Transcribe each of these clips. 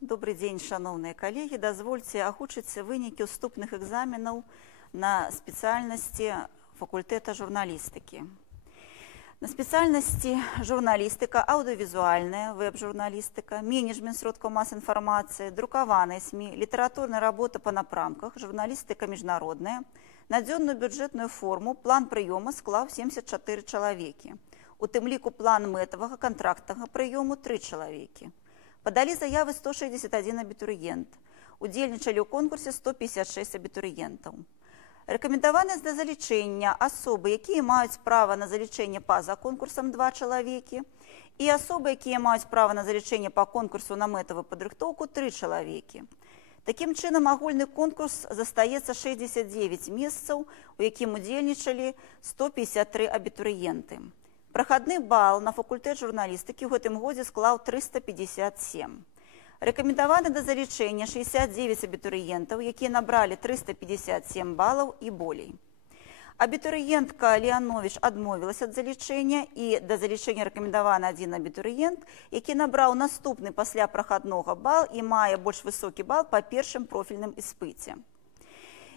Добрый день, шановные коллеги. Дазвольте агучыць вынікі уступных экзаменаў на спецыяльнасці факультэта журналістыкі. На спецыяльнасці журналістыка, аўдыёвізуальная, веб-журналістыка, менеджмент сродкаў мас-інфармацыі, друкаваныя СМІ, літаратурная работа па напрамках, журналістыка міжнародная, на дзённую бюджэтную форму план прыёма склаў 74 чалавекі. У тым ліку план мэтавага кантрактнага прыёму 3 чалавекі. Подали заявы 161 абітурыент. Удзельнічалі ў конкурсе 156 абітурыентаў. Рэкамендаваныя да залічэння асобы, якія маюць права на залічэнне па-за конкурсам 2 чалавекі, і асобы, якія маюць права на залічэнне па конкурсу на мэтавую падрыхтоўку 3 чалавекі. Такім чынам, агульны конкурс застаецца 69 месцаў, у якім удзельнічалі 153 абітурыенты. Прахадны бал на факультэт журналістыкі ў гэтым годзе склаў 357. Рэкамендаваны да залічэння 69 абітурыентаў, якія набралі 357 балаў і болей. Абітурыентка Леанович адмовілася ад залічэння, і да залічэння рэкамендаваны адзін абітурыент, які набраў наступны пасля прахаднога бал і мае больш высокі бал па першым профільным іспыце.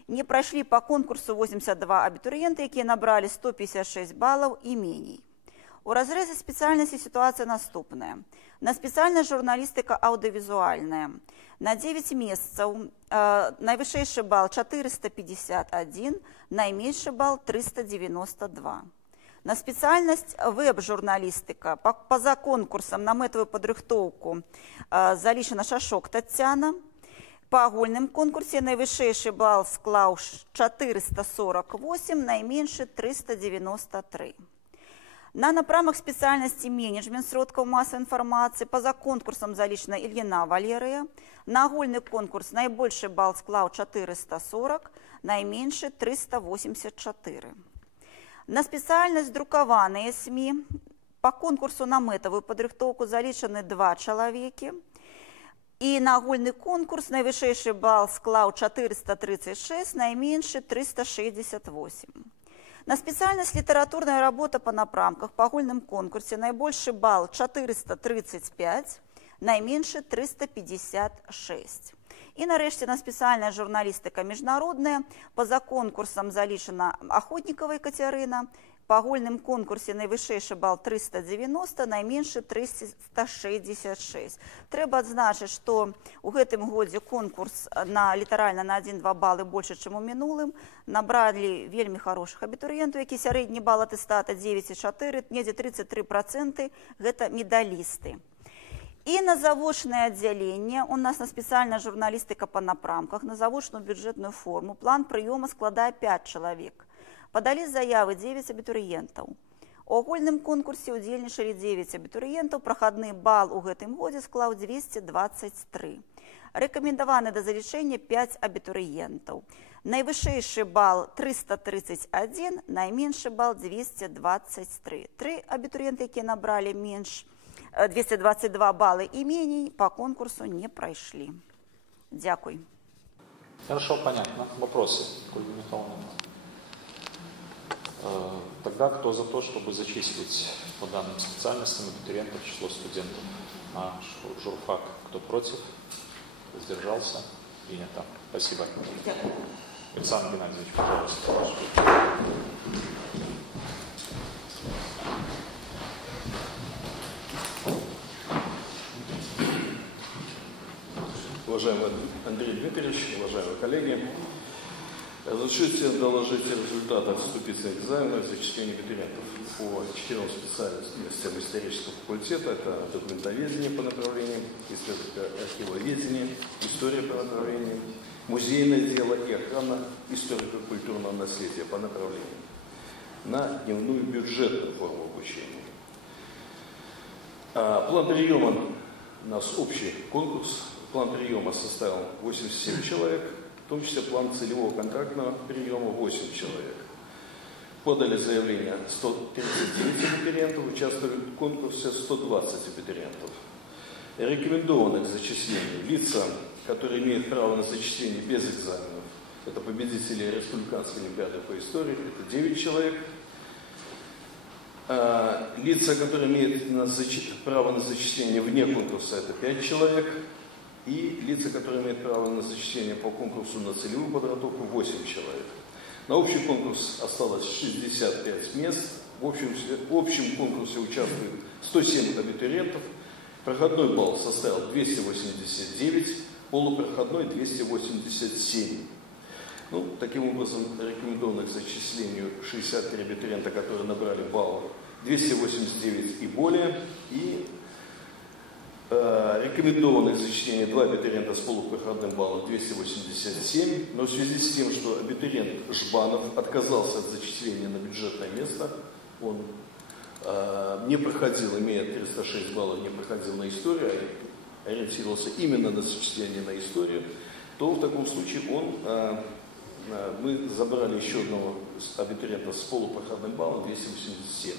Не прайшлі па конкурсу 82 абітурыенты, якія набралі 156 балаў і меней. У разрэзе спецыяльнасці сітуацыя наступная. На спецыяльнасць журналістыка аўдыёвізуальная. На 9 месцаў найвышэйшы бал 451, найменшы бал 392. На спецыяльнасць веб-журналістыка па-за конкурсам на мэтавую падрыхтоўку залічана Шашок Таццяна. Па агульным конкурсе найвышэйшы бал склаў 448, найменшы 393. На напрамах спецыяльнасці менеджмент сродкаў масавай інфармацыі па-за конкурсам залічана Ільіна Валерыя. На агульны конкурс найбольшы бал склаў 440, найменшы 384. На спецыяльнасць друкаваныя СМІ па конкурсу на мэтавую падрыхтоўку залічаны 2 чалавекі. І на агульны конкурс найвышэйшы бал склаў 436, найменшы 368. На спецыяльнасць літаратурная работа па напрамках па агульным конкурсе найбольшы бал 435, найменшы 356. І нарэшце на спецыяльная журналістыка міжнародная па-за конкурсам залічана Ахотнікавай Кацярына, па агульным конкурсе найвышэйшы бал 390, найменшы 366. Трэба адзначыць, што ў гэтым годзе конкурс літаральна на 1-2 балы больше, чым у мінулым. Набралі вельмі хорошых абітурыентаў, які сярэдні бал атэстата 9,4, недзе 33% гэта медалісты. І на завочнае аддзяленне у нас на спецыяльная журналістыка па напрамках, на завочную бюджэтную форму план прыёма складае 5 чалавек. Падалі заявы 9 абітурыентаў. У агульным конкурсе удзельнічалі 9 абітурыентаў, прахадны бал у гэтым годзе склаў 223. Рэкамендаваны да залічэння 5 абітурыентаў. Найвышэйшы бал 331, найменшы бал 223. 3 абітурыенты, якія набралі менш 222 балы і меней, па конкурсу не прайшлі. Дякуй. Хорошо, понятно. Вопросы, Ольга Михайловна? Тогда кто за то, чтобы зачислить по данным специальностям абитуриентов число студентов на журфак? Кто против? Воздержался? Принято. Спасибо. Александр Геннадьевич, пожалуйста. Уважаемый Андрей Дмитриевич, уважаемые коллеги, разрешите доложить о результатах вступительных экзаменов и зачисления абитуриентов по 4 специальностям исторического факультета. Это документоведение по направлениям, архивоведение, история по направлениям, музейное дело и охрана историко-культурного наследия по направлениям. На дневную бюджетную форму обучения. План приема у нас общий конкурс. План приема составил 87 человек, в том числе план целевого контрактного приема 8 человек. Подали заявление 139 абитуриентов, участвовали в конкурсе 120 абитуриентов. Рекомендованы к зачислению лица, которые имеют право на зачисление без экзаменов. Это победители Республиканской олимпиады по истории, это 9 человек. Лица, которые имеют право на зачисление вне конкурса, это 5 человек. И лица, которые имеют право на зачисление по конкурсу на целевую подготовку, 8 человек. На общий конкурс осталось 65 мест. В общем конкурсе участвует 107 абитуриентов. Проходной балл составил 289, полупроходной 287. Ну, таким образом, рекомендованных к зачислению 63 абитуриента, которые набрали баллы 289 и более. И рекомендованных к зачислению 2 абитуриента с полупроходным баллом 287. Но в связи с тем, что абитуриент Жбанов отказался от зачисления на бюджетное место, он не проходил, имея 306 баллов, не проходил на историю, а ориентировался именно на зачисление на историю, то в таком случае мы забрали еще одного абитуриента с полупроходным баллом 287.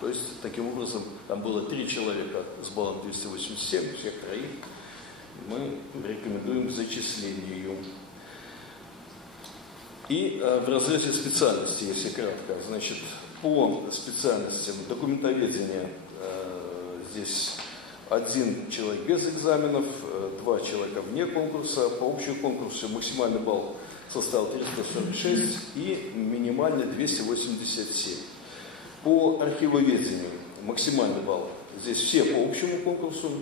То есть, таким образом, там было 3 человека с баллом 287, всех троих мы рекомендуем к зачислению. И в разрезе специальности, если кратко, значит, по специальностям документоведения здесь 1 человек без экзаменов, 2 человека вне конкурса. По общему конкурсу максимальный балл составил 346 и минимальный 287. По архивоведению максимальный балл, здесь все по общему конкурсу,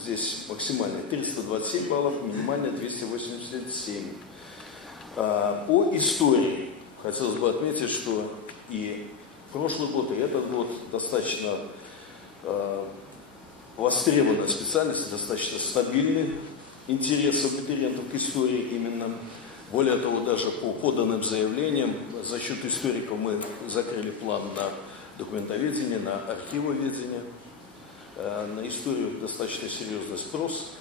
здесь максимальный 327 баллов, минимальный 287. По истории хотелось бы отметить, что и прошлый год, и этот год достаточно востребованная специальность, достаточно стабильный интерес абитуриентов к истории именно. Более того, даже по поданным заявлениям, за счет историков мы закрыли план на документоведение, на архивоведение. На историю достаточно серьезный спрос.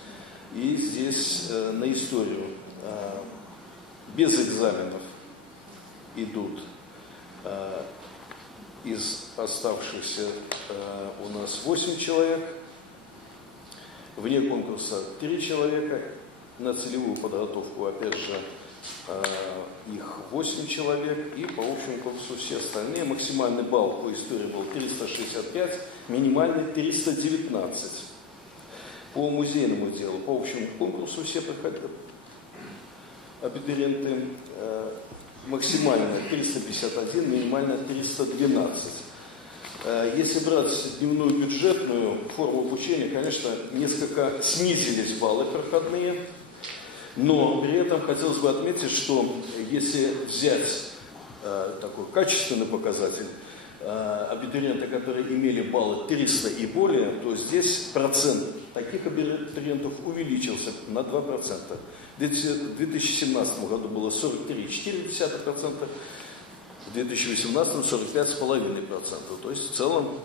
И здесь на историю без экзаменов идут из оставшихся у нас 8 человек, вне конкурса 3 человека, на целевую подготовку, опять же, их 8 человек, и по общему конкурсу все остальные. Максимальный балл по истории был 365, минимальный 319. По музейному делу, по общему конкурсу все абитуриенты, максимально 351, минимально 312. Если брать дневную бюджетную форму обучения, конечно, несколько снизились баллы проходные, но при этом хотелось бы отметить, что если взять такой качественный показатель, абитуриенты, которые имели баллы 300 и более, то здесь процент таких абитуриентов увеличился на 2%. В 2017 году было 43,4%, в 2018 45,5%. То есть в целом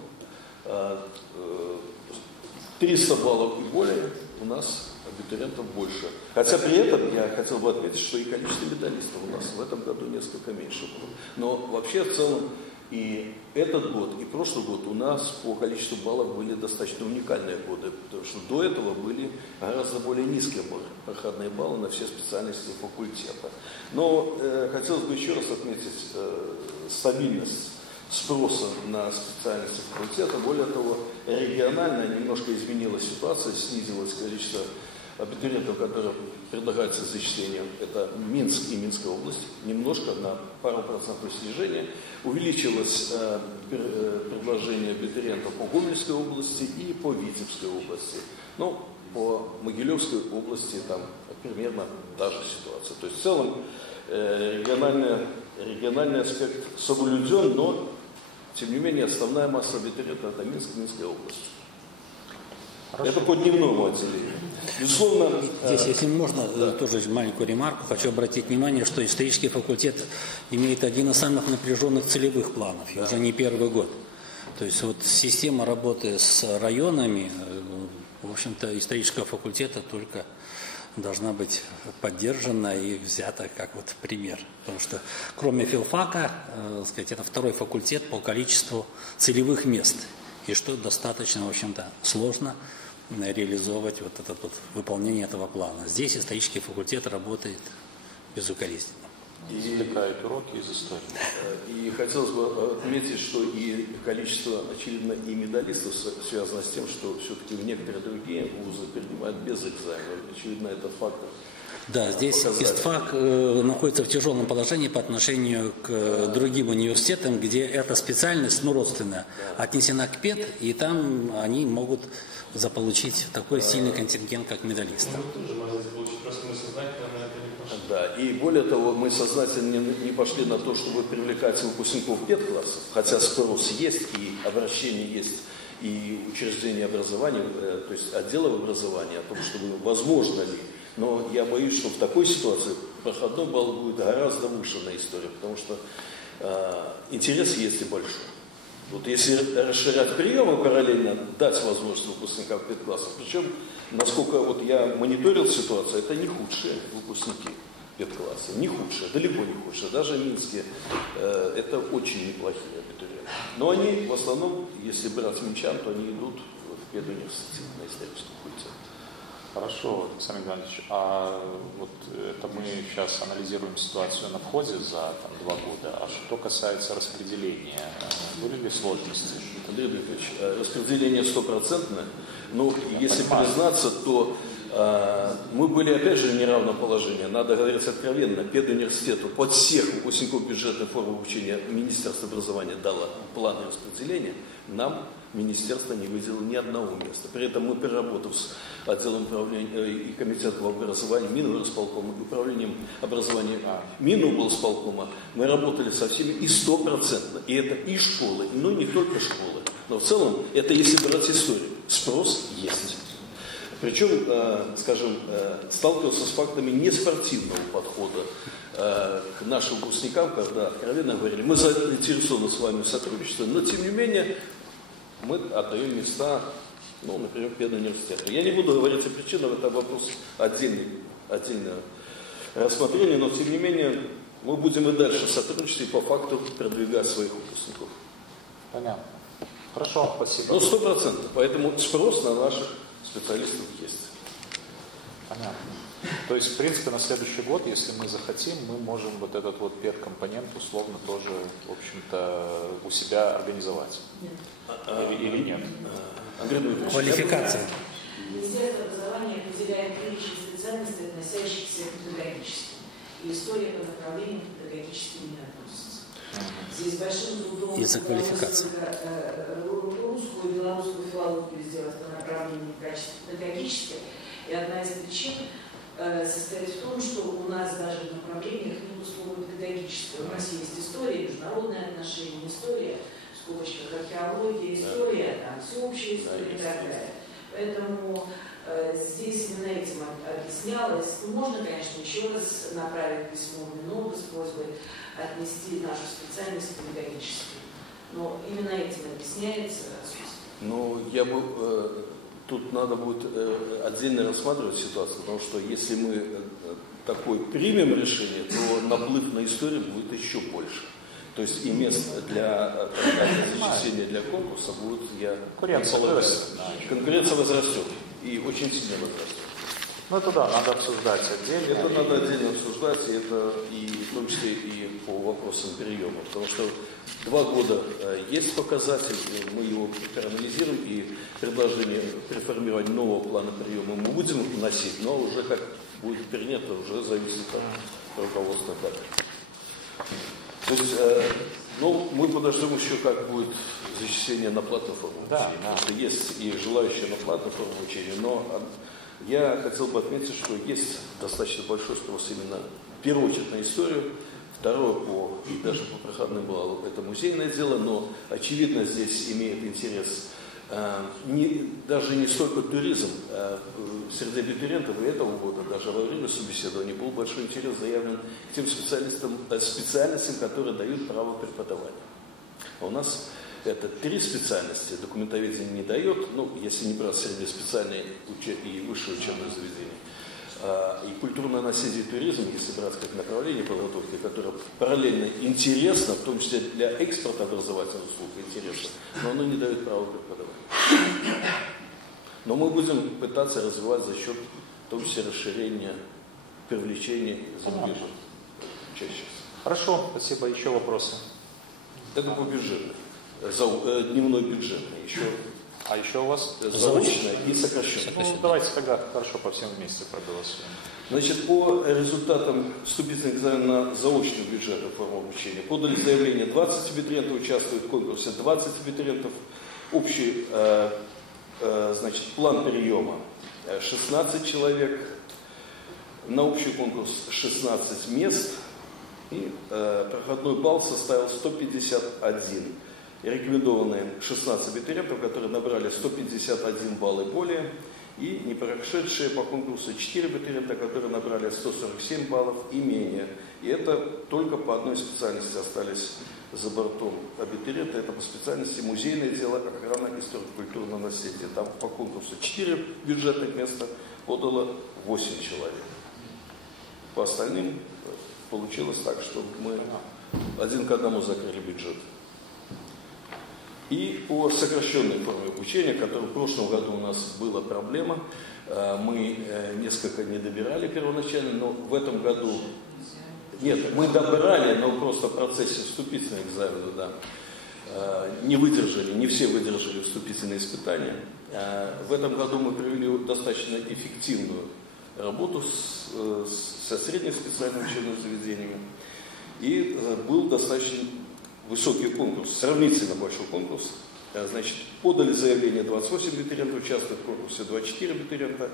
300 баллов и более у нас абитуриентов больше. Хотя при этом я хотел бы отметить, что и количество медалистов у нас в этом году несколько меньше было. Но вообще в целом и этот год, и прошлый год у нас по количеству баллов были достаточно уникальные годы, потому что до этого были гораздо более низкие проходные баллы на все специальности факультета. Но хотелось бы еще раз отметить стабильность спроса на специальности факультета. Более того, регионально немножко изменилась ситуация, снизилось количество абитуриентов, которые предлагаются зачислению, это Минск и Минская область, немножко на пару процентов снижения. Увеличилось предложение абитуриентов по Гомельской области и по Витебской области. Ну, по Могилевской области там примерно та же ситуация. То есть в целом региональный аспект соблюден, но тем не менее основная масса абитуриентов это Минск и Минская область. Хорошо. Это по дневному отделению. Безусловно, здесь, если можно, тоже маленькую ремарку. Хочу обратить внимание, что исторический факультет имеет один из самых напряженных целевых планов, и уже не первый год. То есть вот система работы с районами, в общем-то, исторического факультета только должна быть поддержана и взята как вот пример. Потому что кроме филфака, сказать, это второй факультет по количеству целевых мест. И что достаточно, в общем-то, сложно реализовывать вот это вот выполнение этого плана. Здесь исторический факультет работает безукоризненно. извлекают уроки из истории. И хотелось бы отметить, что и количество, очевидно, и медалистов связано с тем, что все-таки в некоторые другие вузы принимают без экзамена. Очевидно, этот фактор. Да, здесь ИСТФАК находится в тяжелом положении по отношению к другим университетам, где эта специальность, родственная, отнесена к ПЕД, и там они могут заполучить такой сильный контингент, как медалисты. Да, и более того, мы сознательно не пошли на то, чтобы привлекать выпускников педклассов, хотя спрос есть, и обращение есть, и учреждение образования, то есть отделов образования, о том, чтобы возможно ли. Но я боюсь, что в такой ситуации проходной балл будет гораздо выше на историю, потому что интерес есть и большой. Вот если расширять приемы параллельно, дать возможность выпускникам педклассов, причем, насколько вот я мониторил ситуацию, это не худшие выпускники педкласса, не худшие, далеко не худшие, даже минские, это очень неплохие абитуриенты. Но они в основном, если брать минчан, то они идут в педуниверситет на историческом факультете. Хорошо, Александр Иванович, а вот это мы сейчас анализируем ситуацию на входе за 2 года, а что касается распределения, были ли сложности? Андрей Дмитриевич, распределение 100%, но если признаться, то мы были опять же в неравном положении. Надо говорить откровенно, педуниверситету под всех выпускников бюджетной формы обучения Министерство образования дало планы распределения, нам Министерство не выделило ни одного места. При этом мы, переработав с отделом управления и комитетом образования, Минрасполкома, и управлением образования Миноблсполкома, мы работали со всеми и 100%. И это и школы, но не только школы. Но в целом, это если брать историю, спрос есть. Причем, скажем, сталкивался с фактами неспортивного подхода к нашим выпускникам, когда откровенно говорили, мы заинтересованы с вами в сотрудничестве, но тем не менее мы отдаем места, например, педуниверситету. Я не буду говорить о причинах, это вопрос отдельного рассмотрения, но тем не менее мы будем и дальше в сотрудничестве по факту продвигать своих выпускников. Понятно. Хорошо, спасибо. 100%. Поэтому спрос на наших специалистов есть. Понятно. То есть, в принципе, на следующий год, если мы захотим, мы можем вот этот вот педкомпонент условно тоже, в общем-то, у себя организовать. Или нет? Квалификация. Министерство образования определяет перечень специальностей, относящихся к педагогическим. И история по направлению к педагогическим не относится. Здесь большим трудом из-за квалификации. Русскую и белорусскую филологию сделать по направлению в качестве педагогической. И одна из причин состоит в том, что у нас даже в направлениях нет слова педагогическое. У нас есть история, международные отношения, история, в скобочках археология, история, всеобщая история и так далее. Поэтому здесь именно этим объяснялось. Можно, конечно, еще раз направить письмо в Минобр с просьбой отнести нашу специальность педагогическую. Но именно этим объясняется отсутствие. Я бы... Тут надо будет отдельно рассматривать ситуацию, потому что если мы такое примем решение, то наплыв на историю будет еще больше. То есть и мест для зачисления для конкурса будет, я полагаю, конкуренция возрастет. И очень сильно возрастет. Это да, надо обсуждать отдельно. Это надо отдельно обсуждать, и это и в том числе и по вопросам приема. Потому что 2 года есть показатель, мы его проанализируем, и предложение при формировании нового плана приема мы будем вносить, но уже как будет принято, уже зависит от руководства кадров. То есть, мы подождем еще, как будет зачисление на платную форму обучения. Потому что есть и желающие на платную форму обучения, но я хотел бы отметить, что есть достаточно большой спрос именно, в первую очередь, на историю, второе, и даже по проходным баллам, это музейное дело, но, очевидно, здесь имеет интерес даже не столько туризм, среди абитуриентов и этого года, даже во время собеседования, был большой интерес заявлен к тем специальностям, которые дают право преподавания. У нас это 3 специальности, документоведение не дает, если не брать среди специальные и высшие учебные заведения. И культурное наследие и туризм, если брать как направление подготовки, которое параллельно интересно, в том числе для экспорта образовательных услуг интересно, но оно не дает права преподавания. Но мы будем пытаться развивать за счет, в том числе, расширения, привлечения зарубежных. учащихся. Хорошо, спасибо. Еще вопросы? Это по бюджету. Дневной бюджетный. Еще у вас? Заочное и сокращенное. Ну, давайте тогда хорошо по всем вместе проголосуем. Значит, по результатам вступительных экзаменов на заочный бюджет форму обучения подали заявление 20 абитуриентов, участвуют в конкурсе 20 абитуриентов. Общий значит, план приема 16 человек. На общий конкурс 16 мест. И проходной балл составил 151. И рекомендованные 16 абитуриентов, которые набрали 151 балл и более. И не прошедшие по конкурсу 4 абитуриента, которые набрали 147 баллов и менее. И это только по одной специальности остались за бортом абитуриента. Это по специальности музейное дело, охрана историко-культурного наследия. Там по конкурсу 4 бюджетных места подало 8 человек. По остальным получилось так, что мы 1 к 1 закрыли бюджет. И по сокращенной форме обучения, которой в прошлом году у нас была проблема, мы несколько не добирали первоначально, но в этом году... Нет, мы добирали, но просто в процессе вступительного экзамена, да, не выдержали, не все выдержали вступительные испытания. В этом году мы провели достаточно эффективную работу со средними специальными учебными заведениями. И был достаточно высокий конкурс, сравнительно большой конкурс. Значит, подали заявление 28 абитуриентов, участвуют в конкурсе 24 абитуриента.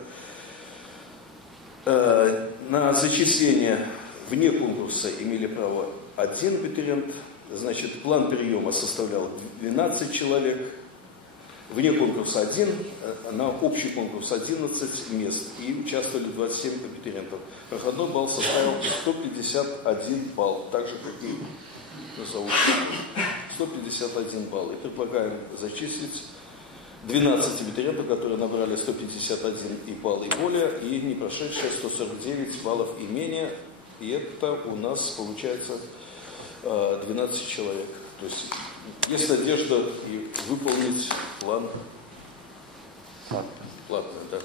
На зачисление вне конкурса имели право 1 абитуриент. Значит, план приема составлял 12 человек. Вне конкурса 1, на общий конкурс 11 мест. И участвовали 27 абитуриентов. Проходной балл составил 151 балл, так же, как и на заочном. 151 балл. И предлагаем зачислить 12 абитуриентов, которые набрали 151 и балл и более, и не прошедшие 149 баллов и менее. И это у нас получается 12 человек. То есть есть надежда и выполнить план. Платно, да.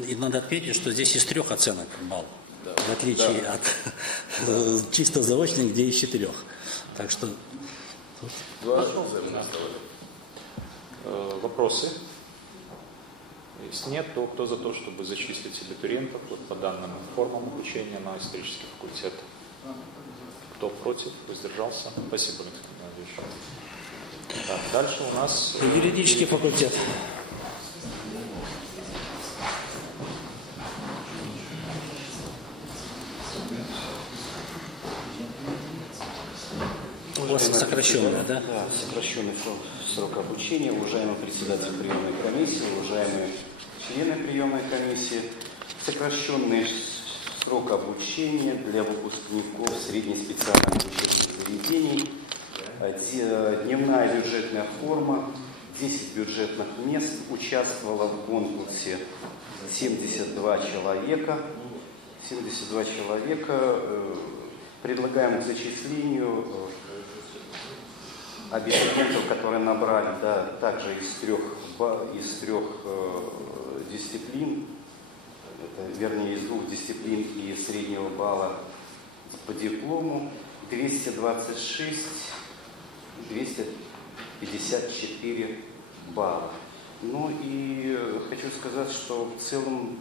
И надо отметить, что здесь из 3 оценок балл, Да. в отличие Да. от чисто заочных, где из 4. Так что... 2 экзамена сдавали. Вопросы? Если нет, то кто за то, чтобы зачислить абитуриентов по данным формам обучения на исторический факультет? Кто против? Воздержался? Спасибо, Александр Владимирович. Так, дальше у нас... Юридический факультет. У вас сокращенная, да? Да, сокращенный срок обучения. Уважаемый председатель приемной комиссии, уважаемые члены приемной комиссии, сокращенный срок обучения для выпускников среднеспециальных учебных заведений. Дневная бюджетная форма, 10 бюджетных мест, участвовало в конкурсе 72 человека. 72 человека. Предлагаем к зачислению абитуриентов, которые набрали, да, также из трех дисциплин, вернее, из 2 дисциплин и среднего балла по диплому, 226, 254 балла. Ну и хочу сказать, что в целом,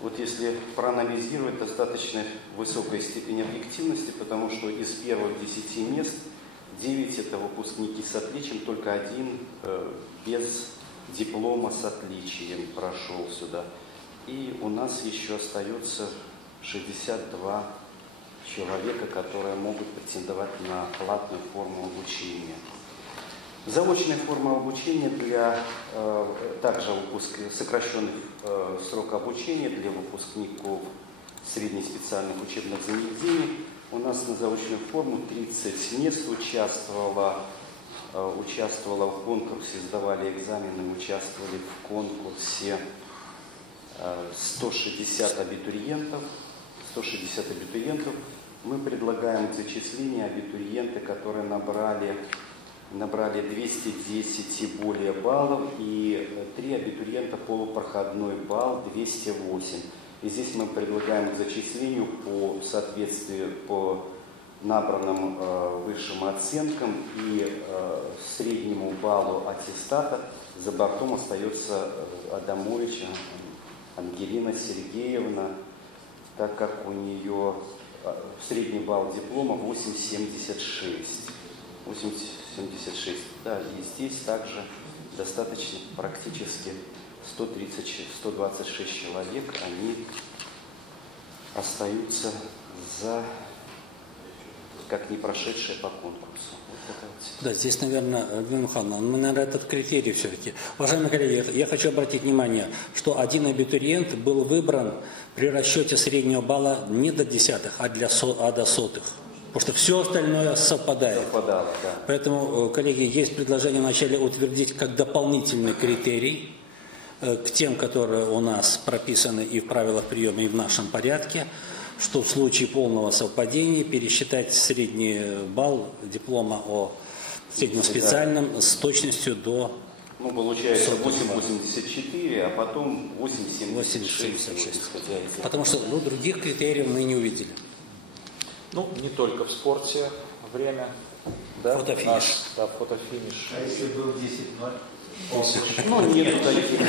вот если проанализировать, достаточно высокая степень объективности, потому что из первых 10 мест 9 это выпускники с отличием, только 1 без диплома с отличием прошел сюда. И у нас еще остается 62 человека, которые могут претендовать на платную форму обучения. Заочная форма обучения для также сокращенный срок обучения для выпускников среднеспециальных учебных заведений. У нас на заочную форму 30 мест участвовало в конкурсе, сдавали экзамены, участвовали в конкурсе 160 абитуриентов. Мы предлагаем зачисление абитуриенты, которые набрали 210 и более баллов, и 3 абитуриента полупроходной балл 208. И здесь мы предлагаем к зачислению по соответствию по набранным высшим оценкам и среднему баллу аттестата. За бортом остается Адамович Ангелина Сергеевна, так как у нее средний балл диплома 8,76. 8,76. Да, и здесь также достаточно практически 126 человек, они остаются как не прошедшие по конкурсу. Да, здесь, наверное, Людмила Михайловна, мы, наверное, этот критерий все-таки. Уважаемые коллеги, я хочу обратить внимание, что один абитуриент был выбран при расчете среднего балла не до десятых, а до сотых. Потому что все остальное совпадает. Совпадало, да. Поэтому, коллеги, есть предложение вначале утвердить как дополнительный критерий к тем, которые у нас прописаны и в правилах приема, и в нашем порядке, что в случае полного совпадения пересчитать средний балл диплома о среднем специальном с точностью до... Ну, получается 8,84, а потом 8,76. Потому что других критериев мы не увидели. Ну, не только в спорте время. Да, фотофиниш. Да, фотофиниш. А если был 10-0? Ну, нету таких.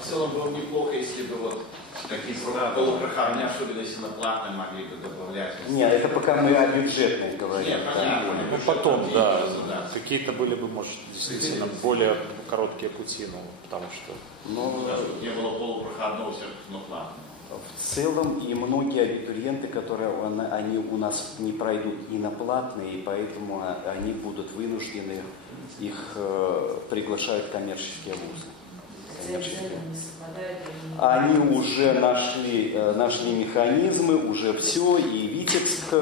В целом было бы неплохо, если бы вот такие полупроходные, особенно если на платные, могли бы добавлять. Нет, это пока мы о бюджетной говорим. Нет, понятно. Ну, потом, да, какие-то были бы, может, действительно более короткие пути, ну, потому что... Но Не было полупроходного все-таки на платном. в целом и многие абитуриенты, которые они у нас не пройдут и на платные, и поэтому они будут вынуждены, их приглашают коммерческие вузы. Они уже нашли механизмы, уже все, и Витебск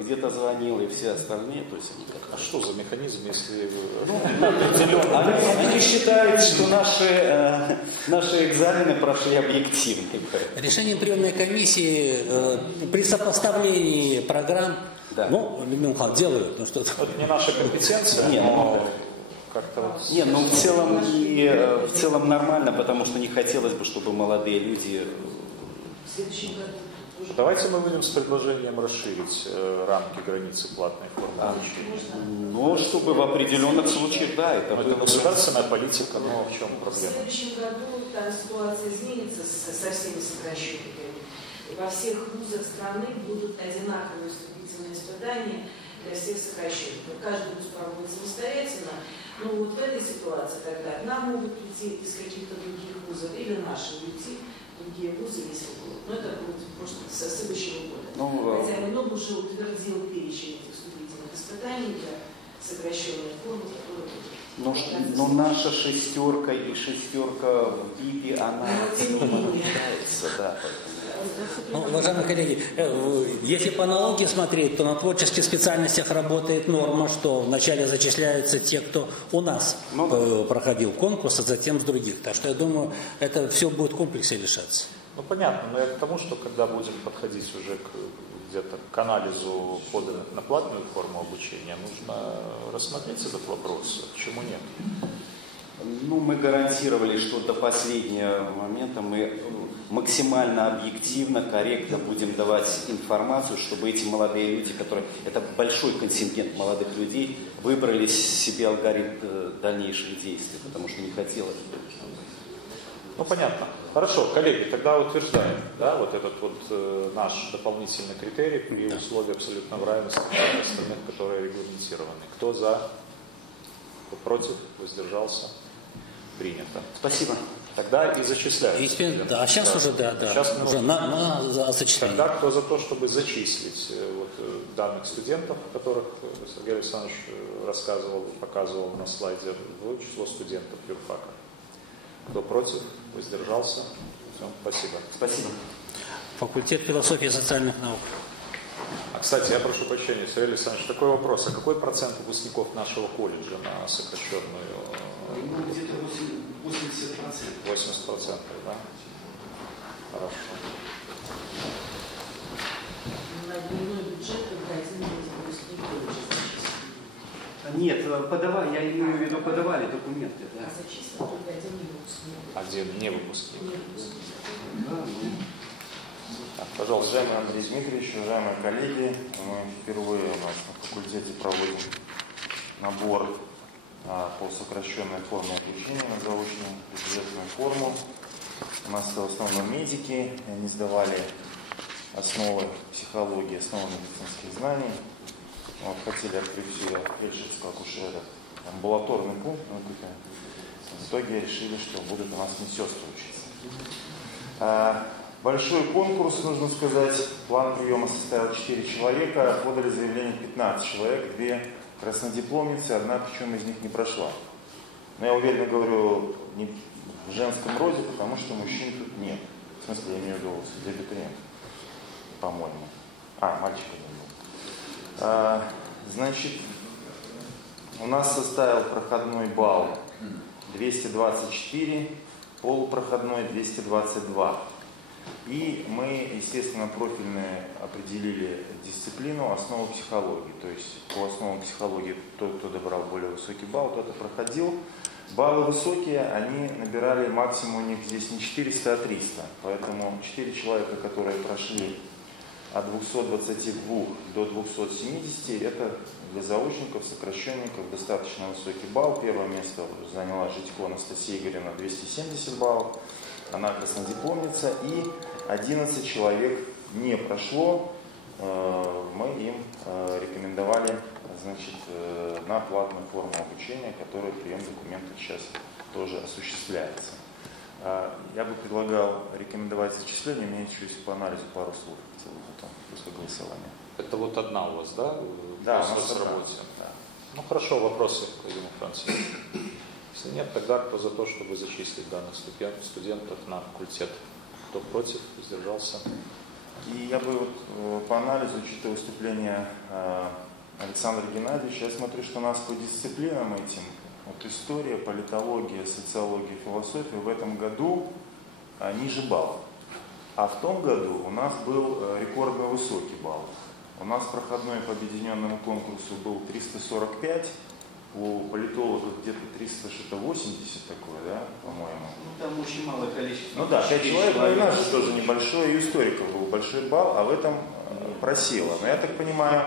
где-то звонил, и все остальные. То есть они А что за механизм, если... Они считают, что наши экзамены прошли объективно. Решением приемной комиссии при сопоставлении программ, Да. ну, Людмила Михайловна, делают, ну что-то. Это не наша компетенция, Нет, но как-то вот... Не, ну в целом нормально, потому что не хотелось бы, чтобы молодые люди... В следующем году тоже. Давайте мы выйдем с предложением расширить рамки, границы платной формы обучения. Ну, чтобы в определенных случаях, да, это Это было бы... государственная политика, но в чем В проблема? следующем году там ситуация изменится со всеми сокращениями. И во всех вузах страны будут одинаковые вступительные испытания для всех сокращенных. Каждый вуз проводит самостоятельно. Но вот в этой ситуации тогда нам могут прийти из каких-то других вузов или наши уйти в другие вузы, если будут. Но это будет просто со следующего года. Хотя МНО уже утвердил перечень этих вступительных испытаний для сокращенной формы, которые будут. Но наша шестерка и шестерка в ВИПе, она не меняется, да. Ну, уважаемые коллеги, если по аналогии смотреть, то на творческих специальностях работает норма, что вначале зачисляются те, кто у нас проходил конкурс, а затем с других. Так что я думаю, это все будет в комплексе решаться. Ну, понятно, но я к тому, что когда будем подходить уже где-то к анализу входа на платную форму обучения, нужно рассмотреть этот вопрос. Почему нет? Ну, мы гарантировали, что до последнего момента мы максимально объективно, корректно будем давать информацию, чтобы эти молодые люди, это большой контингент молодых людей, выбрали себе алгоритм дальнейших действий, потому что не хотелось бы. Ну, понятно. Хорошо, коллеги, тогда утверждаем, да, вот этот вот наш дополнительный критерий при условии абсолютной равенства остальных, которые регламентированы. Кто за? Кто против? Воздержался? Принято. Спасибо. Тогда и зачисляют. А сейчас уже, да. Сейчас уже на зачисление. Тогда кто за то, чтобы зачислить данных студентов, о которых Сергей Александрович рассказывал, показывал на слайде, в число студентов юрфака? Кто против? Воздержался? Все, спасибо. Спасибо. Факультет философии и социальных наук. А, кстати, я прошу прощения, Сергей Александрович, такой вопрос. А какой процент выпускников нашего колледжа на сокращенную? Ну, где-то 80%. 80%, да? Хорошо. На дневной бюджет только один выпускник колледжа. Нет, я имею в виду, подавали документы. Да. А зачислено только один выпускник. А где не выпускник? Да, Так, пожалуйста. Уважаемый Андрей Дмитриевич, уважаемые коллеги, мы впервые у нас на факультете проводим набор по сокращенной форме обучения на заочную предметную форму. У нас в основном медики, они сдавали основы психологии, основы медицинских знаний. Вот, хотели открыть все фельдшерского акушера, амбулаторный пункт, в итоге решили, что будут у нас медсестры учиться. Большой конкурс, нужно сказать. План приема составил 4 человека, подали заявление 15 человек, 2 краснодипломницы, одна причем из них не прошла. Но я уверенно говорю не в женском роде, потому что мужчин тут нет. В смысле, я имею в виду для абитуриентов, по-моему. Мальчика не было. Значит, у нас составил проходной балл 224, полупроходной 222. И мы, естественно, профильные определили дисциплину основу психологии. То есть по основам психологии тот, кто добрал более высокий балл, тот и проходил. Баллы высокие, они набирали максимум у них здесь не 400, а 300. Поэтому 4 человека, которые прошли от 222 до 270, это для заочников, сокращенников достаточно высокий балл. Первое место заняла Житько Анастасия Игоревна, 270 баллов. Она краснодипломница, и 11 человек не прошло. Мы им рекомендовали, значит, на платную форму обучения, которая прием документов сейчас тоже осуществляется. Я бы предлагал рекомендовать зачисление. У меня еще есть по анализу пару слов хотел бы потом после голосования. Это вот одна у вас, да? Да, у нас в работе. Да. Ну хорошо, вопросы к Владимиру Францисовичу. Если нет, тогда кто за то, чтобы зачислить данных студентов на факультет? Кто против? Сдержался? И я бы вот по анализу, учитывая выступление Александра Геннадьевича, я смотрю, что у нас по дисциплинам этим, вот история, политология, социология, философия в этом году ниже баллов. А в том году у нас был рекордно высокий балл. У нас проходной по объединенному конкурсу был 345, у политологов где-то 380 такое, да, по-моему. Там очень малое количество. Ну да, 5 человек, но и наш тоже небольшой, и у историков был большой балл, а в этом просело. Но я так понимаю,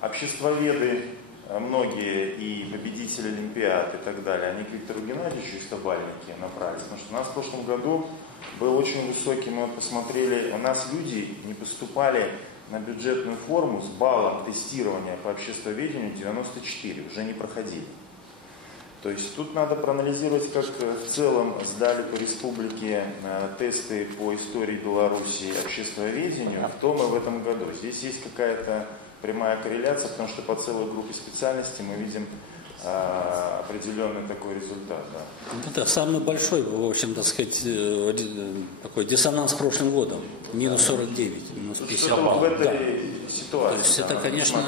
обществоведы, многие и победители Олимпиад и так далее, они к Виктору Геннадьевичу из Табальники направились. Потому что у нас в прошлом году был очень высокий, мы посмотрели, у нас люди не поступали на бюджетную форму с баллом тестирования по обществоведению 94, уже не проходили. То есть тут надо проанализировать, как в целом сдали по республике тесты по истории Беларуси обществоведению, в том и в этом году. Здесь есть какая-то прямая корреляция, потому что по целой группе специальностей мы видим определенный такой результат. Да. Это самый большой, в общем, так сказать, такой диссонанс с прошлым годом. Минус 49, минус 50 баллов. В этой ситуации. То есть это, конечно,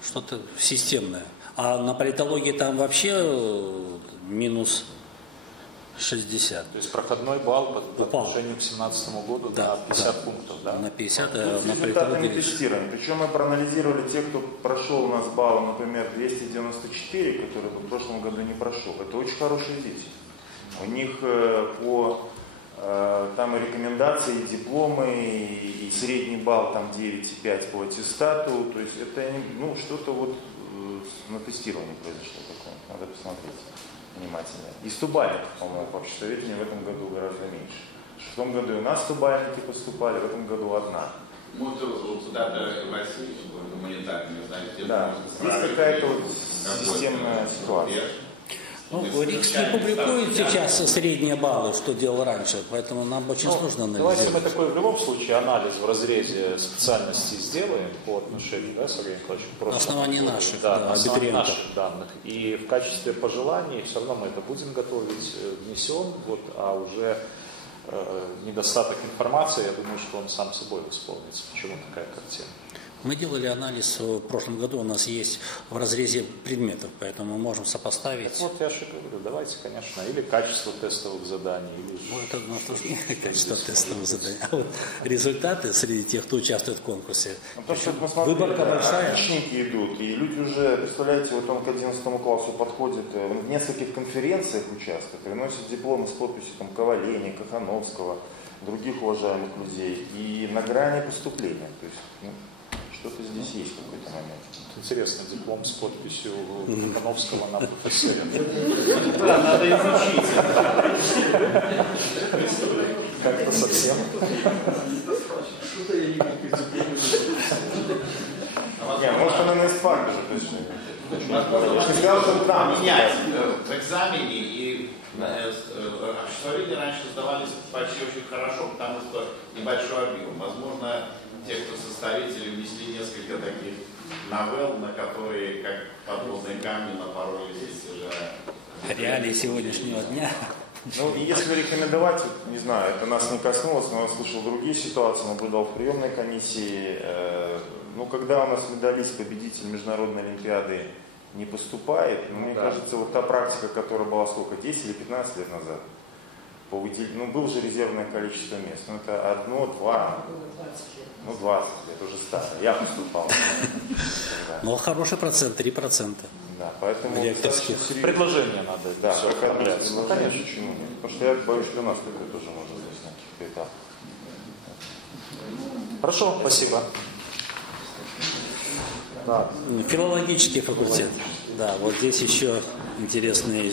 что-то системное. А на политологии там вообще минус 60. То есть проходной балл по отношению к 2017 году на 50 пунктов. Да? На 50, а на политологии тестирования. Причем мы проанализировали тех, кто прошел у нас балл, например, 294, который в прошлом году не прошел. Это очень хорошие дети. У них там и рекомендации, и дипломы, и средний балл там 9,5 по аттестату. То есть это что-то вот на тестировании произошло такое. Надо посмотреть внимательно. И стубальников, по-моему, по обществоведению в этом году гораздо меньше. В том году и у нас стубальники поступали, в этом году одна. Может, куда-то в России, гуманитарные, да, есть какая-то вот системная ситуация. Ну, РИКС не публикует сейчас средние баллы, что делал раньше, поэтому нам очень сложно анализировать. Давайте мы такой в любом случае анализ в разрезе специальностей сделаем по отношению, да, Сергей Николаевич? На основании наших, на основании наших данных. И в качестве пожеланий все равно мы это будем готовить, внесем, а уже недостаток информации, я думаю, что он сам собой восполнится. Почему такая картина? Мы делали анализ в прошлом году, у нас есть в разрезе предметов, поэтому мы можем сопоставить. Так вот я же говорю, давайте, конечно, или качество тестовых заданий, или... Ну, это у нас тоже не качество тестовых заданий, а вот результаты среди тех, кто участвует в конкурсе. Выборка большая. Отличники идут, и люди уже, представляете, вот он к 11 классу подходит, в нескольких конференциях участвует, приносит дипломы с подписью там, Ковалени, Кахановского, других уважаемых людей, и на грани поступления. То есть, ну, что-то здесь есть в какой-то момент. Интересно, диплом с подписью Кахановского на профессоре. Да, надо изучить. Как-то совсем. Что-то я никаких дипломов не может, она на ИСПАК даже точно. Менять в экзамене и отчисления раньше сдавались почти очень хорошо, потому что небольшой объем. Возможно, те, кто составители, внесли несколько таких новелл, на которые, как подводные камни, напоролись уже. Реалии сегодняшнего дня. Ну, и если рекомендовать, не знаю, это нас не коснулось, но я слышал другие ситуации, наблюдал в приемной комиссии. Ну, когда у нас медалист, победитель международной олимпиады не поступает, ну, мне кажется, вот та практика, которая была сколько, 10 или 15 лет назад, по выделению, ну, было же резервное количество мест, ну, это 1, 2, ну, 20 лет, уже старое, я поступал. Ну, хороший процент, 3%. Да, поэтому Предложение надо. Да, все оформлять. Ну, конечно, почему нет? Потому что я боюсь, что у нас это тоже можно здесь на каких-то этапах. Хорошо, спасибо. Да. Филологический факультет. Да, вот здесь еще интересные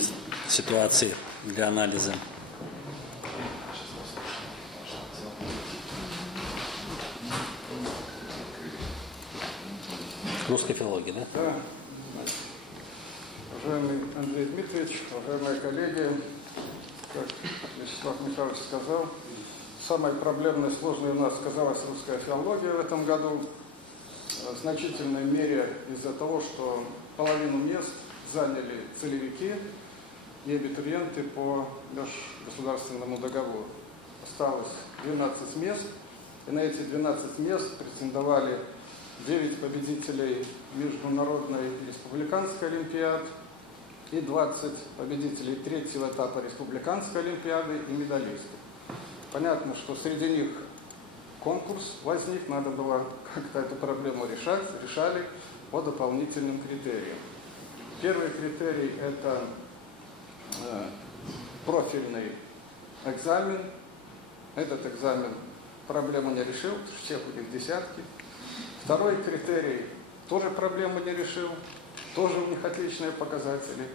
ситуации для анализа. Русская филология, да? Да. Уважаемый Андрей Дмитриевич, уважаемые коллеги, как Вячеслав Михайлович сказал, самой проблемной и сложной у нас оказалась русская филология в этом году. В значительной мере из-за того, что половину мест заняли целевики и абитуриенты по межгосударственному договору. Осталось 12 мест, и на эти 12 мест претендовали 9 победителей международной и республиканской олимпиад и 20 победителей третьего этапа республиканской олимпиады и медалисты. Понятно, что среди них конкурс возник, надо было как-то эту проблему решать, решали по дополнительным критериям. Первый критерий – это профильный экзамен. Этот экзамен проблему не решил, всех у них десятки. Второй критерий тоже проблему не решил, тоже у них отличные показатели.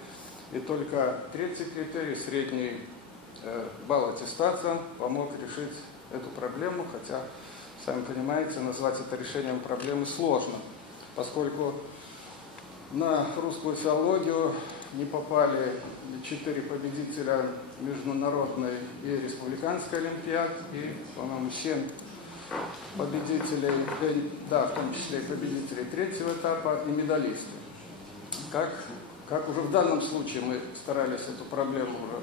И только третий критерий, средний балл аттестата, помог решить эту проблему, хотя, сами понимаете, назвать это решением проблемы сложно, поскольку на русскую филологию не попали 4 победителя международной и республиканской олимпиад, и, по-моему, 7 победителей, да, в том числе и победителей третьего этапа и медалисты. Как уже в данном случае мы старались эту проблему уже,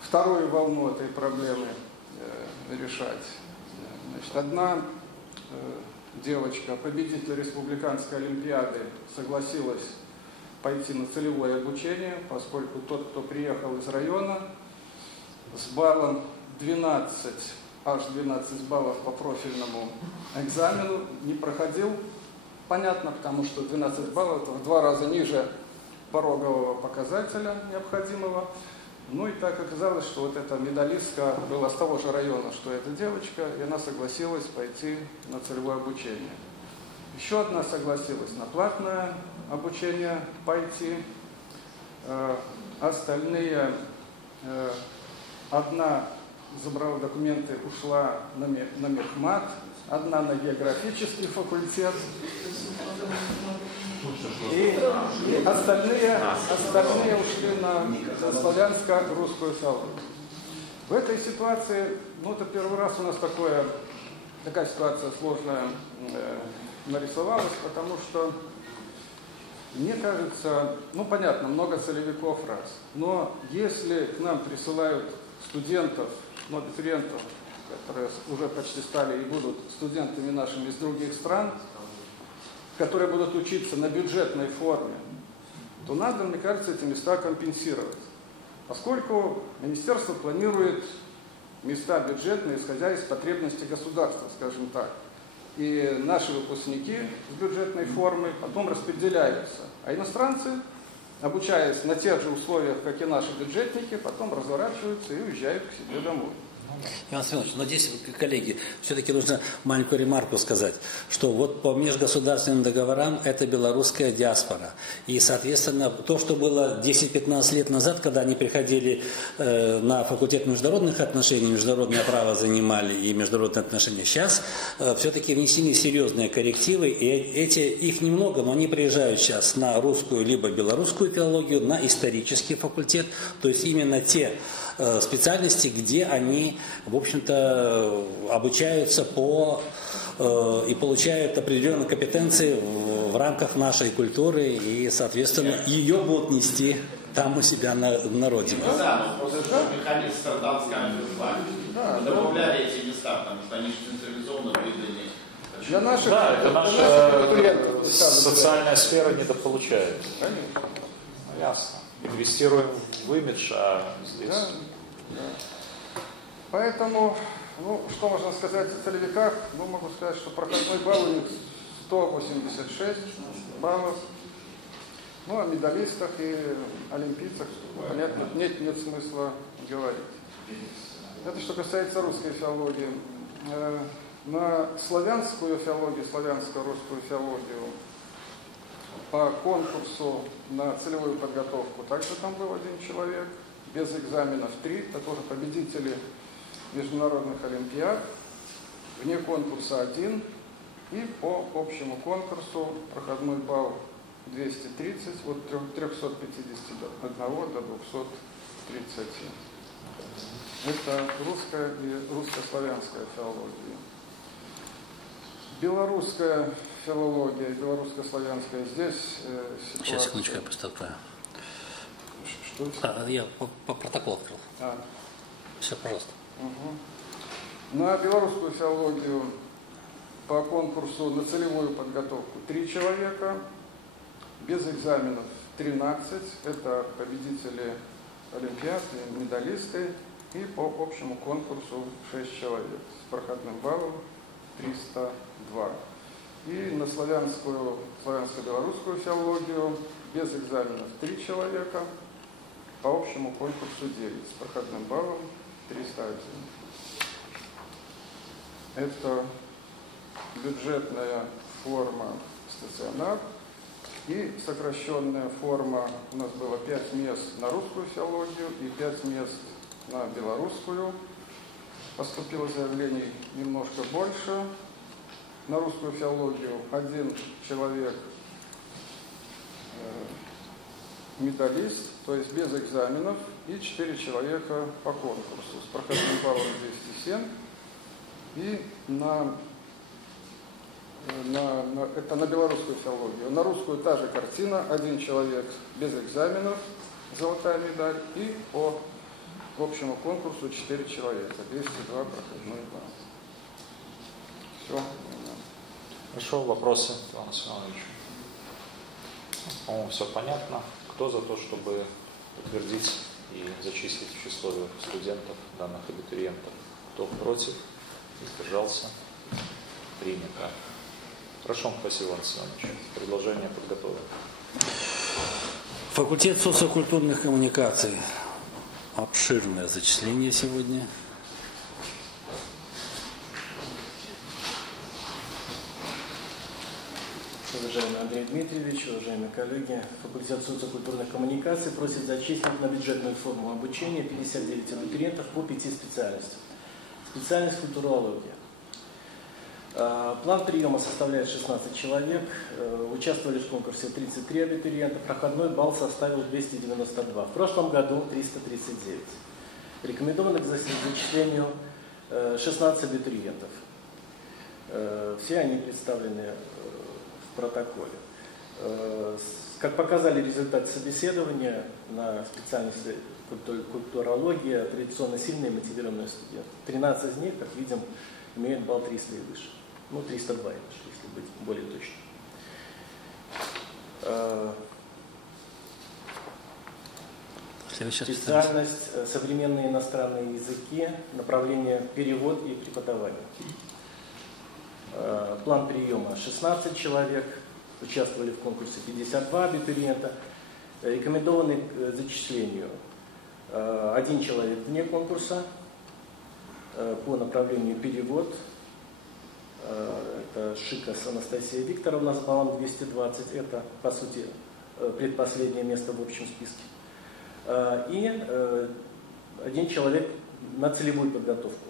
вторую волну этой проблемы решать. Значит, одна девочка, победитель республиканской олимпиады, согласилась пойти на целевое обучение, поскольку тот, кто приехал из района с баллом 12, аж 12 баллов по профильному экзамену, не проходил. Понятно, потому что 12 баллов – это в 2 раза ниже порогового показателя необходимого. Ну и так оказалось, что вот эта медалистка была с того же района, что эта девочка, и она согласилась пойти на целевое обучение. Еще одна согласилась на платное обучение пойти. Остальные, одна забрала документы, ушла на мехмат, одна на географический факультет. И остальные ушли на славянско-русскую филологию. В этой ситуации, ну это первый раз у нас такая ситуация сложная нарисовалась, потому что, мне кажется, ну понятно, много целевиков раз, но если к нам присылают студентов, ну абитуриентов, которые уже почти стали и будут студентами нашими из других стран, которые будут учиться на бюджетной форме, то надо, мне кажется, эти места компенсировать. Поскольку министерство планирует места бюджетные, исходя из потребностей государства, скажем так. И наши выпускники с бюджетной формы потом распределяются. А иностранцы, обучаясь на тех же условиях, как и наши бюджетники, потом разворачиваются и уезжают к себе домой. Иван Семенович, но здесь, коллеги, все-таки нужно маленькую ремарку сказать, что вот по межгосударственным договорам это белорусская диаспора. И, соответственно, то, что было 10-15 лет назад, когда они приходили на факультет международных отношений, международное право занимали и международные отношения, сейчас все-таки внесены серьезные коррективы, и их немного, но они приезжают сейчас на русскую либо белорусскую филологию, на исторический факультет, то есть именно те специальности, где они, в общем-то, обучаются и получают определенные компетенции в рамках нашей культуры, и, соответственно, ее будут нести там у себя на родине. Да, но просто Михаил страдал с камерой. Добавляли эти места, потому что они же централизованно выданы. Для наших, да, это наша социальная сфера недополучает. Конечно. Ясно. Инвестируем в имидж, а здесь... Да, да. Поэтому, что можно сказать о целевиках? Могу сказать, что проходной балл у них 186 баллов. О медалистах и олимпийцах, понятно, нет смысла говорить. Это что касается русской филологии. На славянскую филологию, славянско-русскую филологию по конкурсу на целевую подготовку также там был 1 человек, без экзаменов 3, это тоже победители международных олимпиад, вне конкурса 1, и по общему конкурсу проходной балл 230, от 351 до 230. Это русская и русско-славянская филология. Белорусская филология, белорусско-славянская, здесь ситуация... Сейчас, секундочку, я поставлю. Что? Я по протоколу открыл. Все, пожалуйста. Угу. На белорусскую филологию по конкурсу на целевую подготовку 3 человека, без экзаменов 13, это победители олимпиад, медалисты, и по общему конкурсу 6 человек с проходным баллом 302. И на славянско-белорусскую филологию без экзаменов 3 человека, по общему конкурсу 9 с проходным баллом 301. Это бюджетная форма стационар и сокращенная форма. У нас было 5 мест на русскую филологию и 5 мест на белорусскую. Поступило заявлений немножко больше. На русскую филологию 1 человек медалист, то есть без экзаменов, и 4 человека по конкурсу с проходным баллом 207. И это на белорусскую филологию. На русскую та же картина, 1 человек без экзаменов, золотая медаль, и по общему конкурсу 4 человека, 202 проходной балл. Все. Хорошо, вопросы, Иван Семенович? По-моему, все понятно. Кто за то, чтобы утвердить и зачислить в число студентов данных абитуриентов? Кто против? Воздержался? Принято. Хорошо, спасибо, Иван Семенович. Предложение подготовлено. Факультет социокультурных коммуникаций. Обширное зачисление сегодня. Уважаемый Андрей Дмитриевич, уважаемые коллеги, факультет социокультурных коммуникаций просит зачислить на бюджетную форму обучения 59 абитуриентов по 5 специальностям. Специальность культурология. План приема составляет 16 человек, участвовали в конкурсе 33 абитуриента, проходной балл составил 292, в прошлом году 339. Рекомендовано к зачислению 16 абитуриентов. Все они представлены в протоколе. Как показали результаты собеседования на специальности культурология, традиционно сильные и мотивированные студенты. 13 из них, как видим, имеют балл 300 и выше. 302 и выше, если быть более точным. Специальность современные иностранные языки, направление перевод и преподавание. План приема 16 человек, участвовали в конкурсе 52 абитуриента, рекомендованный к зачислению 1 человек вне конкурса по направлению перевод. Это Шикас Анастасия Викторовна с баллом 220, это, по сути, предпоследнее место в общем списке. И 1 человек на целевую подготовку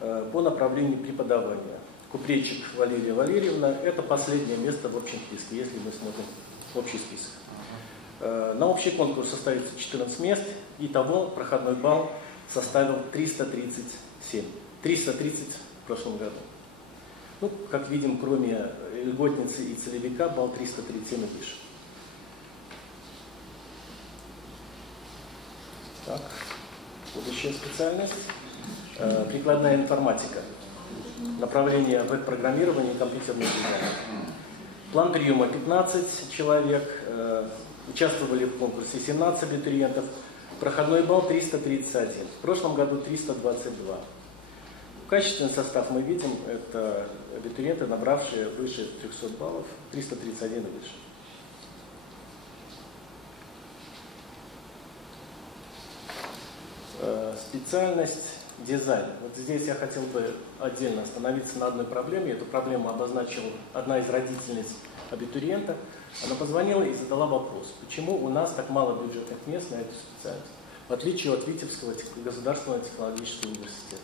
по направлению преподавания. Купречик Валерия Валерьевна, это последнее место в общем списке, если мы смотрим общий список. На общий конкурс составится 14 мест, итого проходной балл составил 337. 330 в прошлом году. Ну, как видим, кроме льготницы и целевика, балл 337 и выше. Так, следующая специальность. Прикладная информатика. Направление веб-программирования и компьютерного дизайна. План приема 15 человек. Участвовали в конкурсе 17 абитуриентов. Проходной балл 331. В прошлом году 322. Качественный состав мы видим, это абитуриенты, набравшие выше 300 баллов, 331 и выше. Специальность дизайн. Вот здесь я хотел бы отдельно остановиться на одной проблеме. Эту проблему обозначила одна из родительниц абитуриента. Она позвонила и задала вопрос, почему у нас так мало бюджетных мест на эту специальность, в отличие от Витебского государственного технологического университета.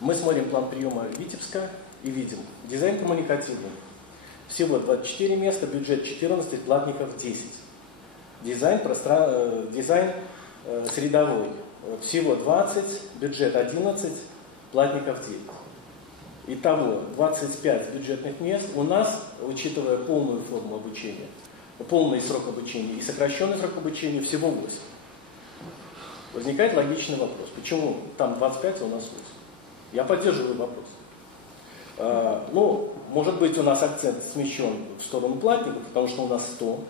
Мы смотрим план приема Витебска и видим дизайн коммуникативный. Всего 24 места, бюджет 14, платников 10. Дизайн средовой. Всего 20, бюджет 11, платников 9. Итого 25 бюджетных мест. У нас, учитывая полную форму обучения, полный срок обучения и сокращенный срок обучения, всего 8. Возникает логичный вопрос. Почему там 25, а у нас 8? Я поддерживаю вопрос. Ну, может быть, у нас акцент смещен в сторону платников, потому что у нас 100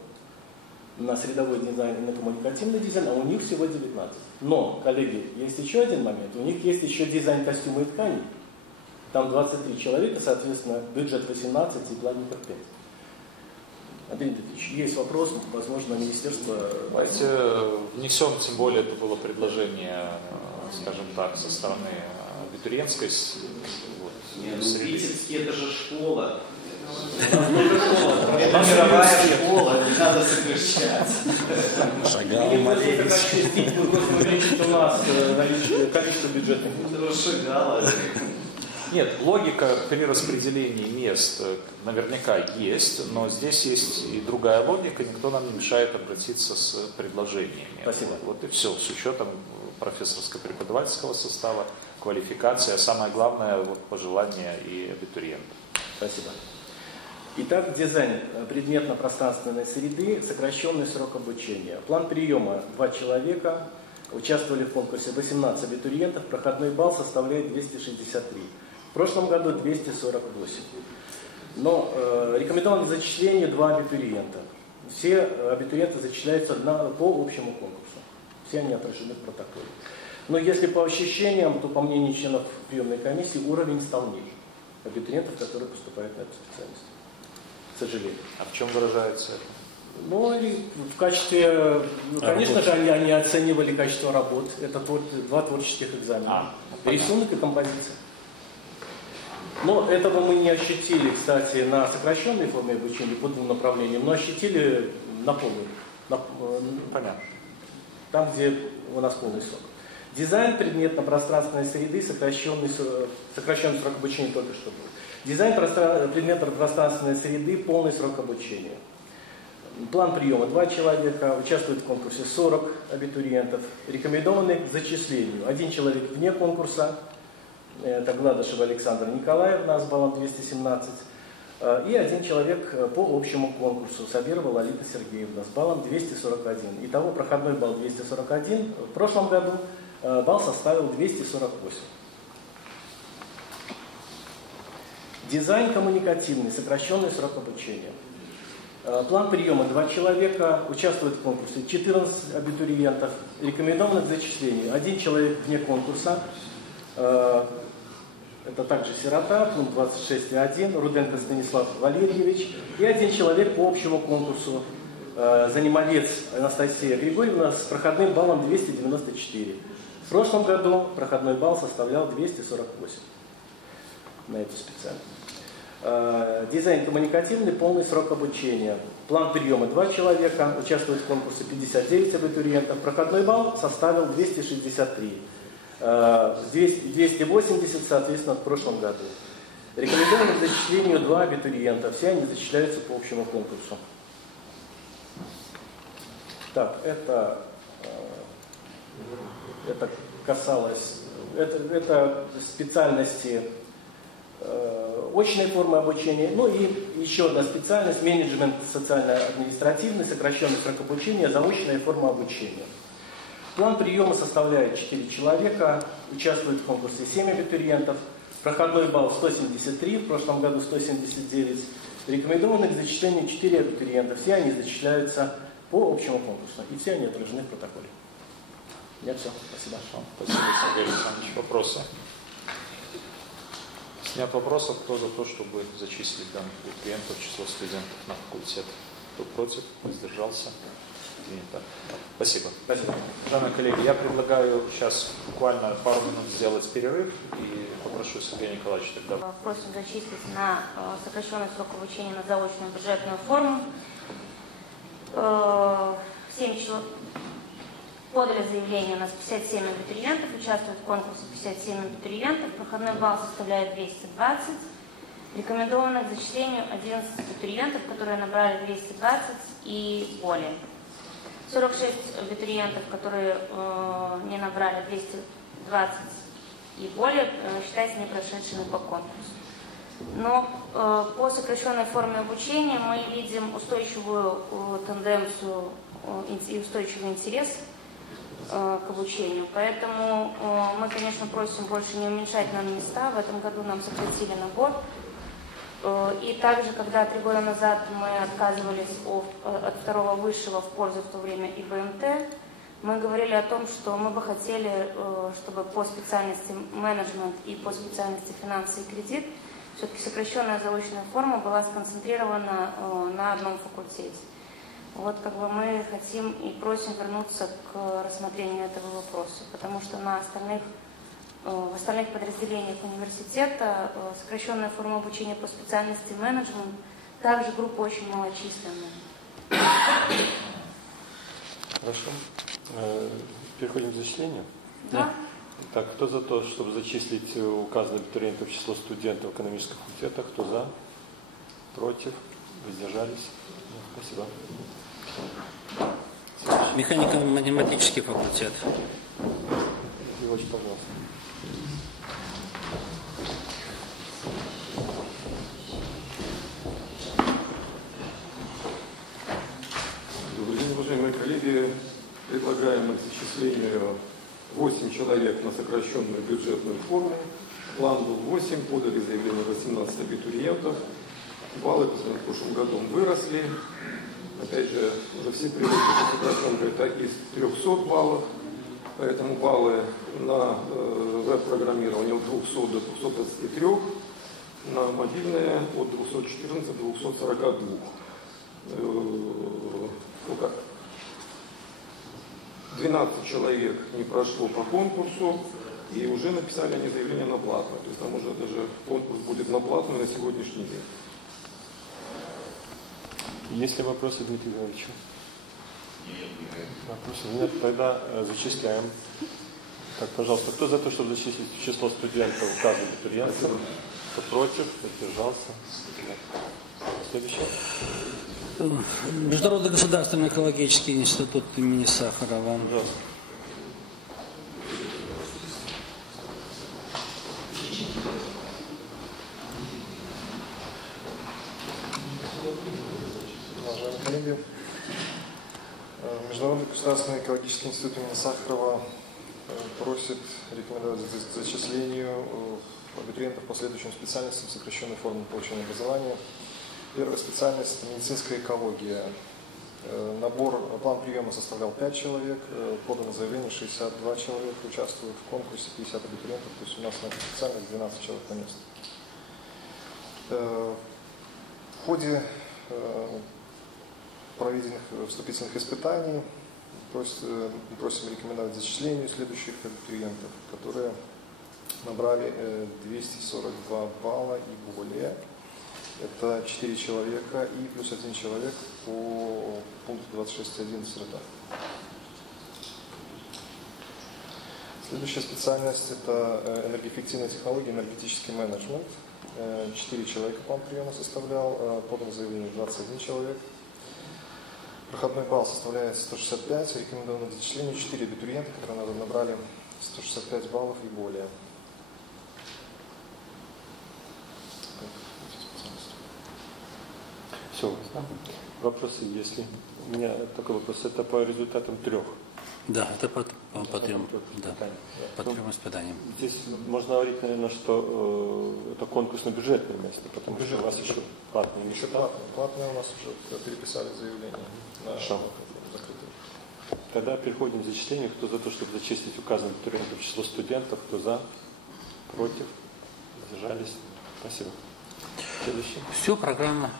на средовой дизайн и на коммуникативный дизайн, а у них всего 19. Но, коллеги, есть еще один момент. У них есть еще дизайн костюма и тканей. Там 23 человека, соответственно, бюджет 18 и платников 5. Андрей Дмитриевич, есть вопрос, возможно, министерство... Давайте внесем, тем более это было предложение, скажем так, со стороны абитуриентской среды. Витебский это же школа. Это мировая школа, не надо сокращать. Или мы сокращать, увеличить у нас количество бюджетных. Нет, логика при распределении мест наверняка есть, но здесь есть и другая логика, никто нам не мешает обратиться с предложениями. Спасибо. Вот и все, с учетом профессорско-преподавательского состава, квалификации, а самое главное, вот, пожелания и абитуриентов. Спасибо. Итак, дизайн предметно-пространственной среды, сокращенный срок обучения. План приема 2 человека, участвовали в конкурсе 18 абитуриентов, проходной балл составляет 263. В прошлом году 248. Но рекомендовано зачисление 2 абитуриента. Все абитуриенты зачисляются по общему конкурсу. Все они отражены в протоколе. Но если по ощущениям, то по мнению членов приемной комиссии уровень стал ниже абитуриентов, которые поступают на эту специальность. К сожалению. А в чем выражается это? Ну, и в качестве, конечно же, они оценивали качество работ. Это 2 творческих экзамена. Рисунок и композиция. Но этого мы не ощутили, кстати, на сокращенной форме обучения по 2 направлениям, но ощутили на полной. Понятно. Там, где у нас полный срок. Дизайн предметно-пространственной среды, сокращенный срок обучения только что был. Дизайн предметно-пространственной среды, полный срок обучения. План приема 2 человека, участвует в конкурсе 40 абитуриентов, рекомендованный к зачислению. 1 человек вне конкурса, это Гладышева Александра Николаевна с баллом 217, и 1 человек по общему конкурсу, Сабирова Лолита Сергеевна с баллом 241. Итого проходной балл 241, в прошлом году балл составил 248. Дизайн коммуникативный, сокращенный срок обучения. План приема 2 человека, участвует в конкурсе 14 абитуриентов, рекомендовано к зачислению 1 человек вне конкурса, это также сирота, пункт 26.1, Руденко Станислав Валерьевич, и 1 человек по общему конкурсу, Занимовец Анастасия Григорьевна с проходным баллом 294. В прошлом году проходной балл составлял 248 на эту специальность. Дизайн коммуникативный, полный срок обучения. План приема 2 человека, участвует в конкурсе 59 абитуриентов. Проходной балл составил 263. 280, соответственно, в прошлом году. Рекомендовано к зачислению 2 абитуриента. Все они зачисляются по общему конкурсу. Так, это касалось, это специальности очной формы обучения, ну и еще одна специальность, менеджмент социально-административный, сокращенный срок обучения, заочная форма обучения. План приема составляет 4 человека, участвует в конкурсе 7 абитуриентов, проходной балл 173, в прошлом году 179, рекомендованы к зачислению 4 абитуриента, все они зачисляются по общему конкурсу, и все они отражены в протоколе. У меня все. Спасибо. Спасибо, Сергей Александрович. Вопросы? Нет вопросов, кто за то, чтобы зачислить данных абитуриентов, число студентов на факультет? Кто против? Воздержался? Принято. Спасибо. Спасибо. Уважаемые коллеги, я предлагаю сейчас буквально пару минут сделать перерыв и попрошу Сергея Николаевича тогда. Просим зачислить на сокращенный срок обучения на заочную бюджетную форму. 7 человек подали заявление, у нас 57 абитуриентов, участвуют в конкурсе 57 абитуриентов, проходной балл составляет 220. Рекомендовано к зачислению 11 абитуриентов, которые набрали 220 и более. 46 абитуриентов, которые не набрали 220 и более, считаются не прошедшими по конкурсу. Но по сокращенной форме обучения мы видим устойчивую тенденцию и устойчивый интерес к обучению. Поэтому мы, конечно, просим больше не уменьшать нам места. В этом году нам сократили набор. И также, когда 3 года назад мы отказывались от второго высшего в пользу в то время ИБМТ, мы говорили о том, что мы бы хотели, чтобы по специальности менеджмент и по специальности финансы и кредит все-таки сокращенная заочная форма была сконцентрирована на одном факультете. Вот как бы мы хотим и просим вернуться к рассмотрению этого вопроса, потому что в остальных подразделениях университета сокращенная форма обучения по специальности менеджмент, также группа очень малочисленная. Хорошо. Переходим к зачислению? Да. Так, кто за то, чтобы зачислить указанных абитуриентов в число студентов экономического факультета? Кто за? Против? Воздержались? Спасибо. Механико-математический факультет. Девочка, пожалуйста. Добрый день, уважаемые коллеги. Предлагаем к зачислению 8 человек на сокращенную бюджетную форму. План был 8, подали заявление 18 абитуриентов. Баллы в прошлом году выросли. Опять же, уже все привыкли к сокращенной, это из 300 баллов. Поэтому баллы на веб-программирование от 200 до 223, на мобильное от 214 до 242. Ну как? 12 человек не прошло по конкурсу и уже написали они заявление на платное. То есть там уже даже конкурс будет на платную на сегодняшний день. Есть ли вопросы, Дмитрий Иванович? Вопросов нет, тогда зачисляем. Так, пожалуйста, кто за то, чтобы зачислить число студентов указанных абитуриентов? Кто против? Воздержался? Следующее. Международный государственный экологический институт имени Сахарова. Пожалуйста. Уважаемые коллеги, Международный государственный экологический институт имени Сахарова просит рекомендовать к зачислению абитуриентов по следующим специальностям сокращенной формы получения образования. Первая специальность – медицинская экология. План приема составлял 5 человек, подано заявление 62 человека участвуют в конкурсе, 50 абитуриентов, то есть у нас на этой специальности 12 человек на место. В ходе проведенных вступительных испытаний просим рекомендовать зачислению следующих абитуриентов, которые набрали 242 балла и более. Это 4 человека и плюс 1 человек по пункту 26.1 среда. Следующая специальность – это энергоэффективные технологии, энергетический менеджмент. 4 человека план приема составлял, подано заявление 21 человек. Проходной балл составляет 165, рекомендовано к зачислению 4 абитуриента, которые набрали 165 баллов и более. Все, да? Вопросы, если... У меня такой вопрос, это по результатам 3. Да, это по 3 испытаниям. Здесь можно говорить, наверное, что это конкурс на бюджетное место, потому что у вас еще платные места. Еще платные у нас уже переписали заявление. Хорошо. Тогда переходим к зачислению. Кто за то, чтобы зачислить указанное абитуриентов число студентов, кто за, против, воздержались. Спасибо. Следующий. Все, программа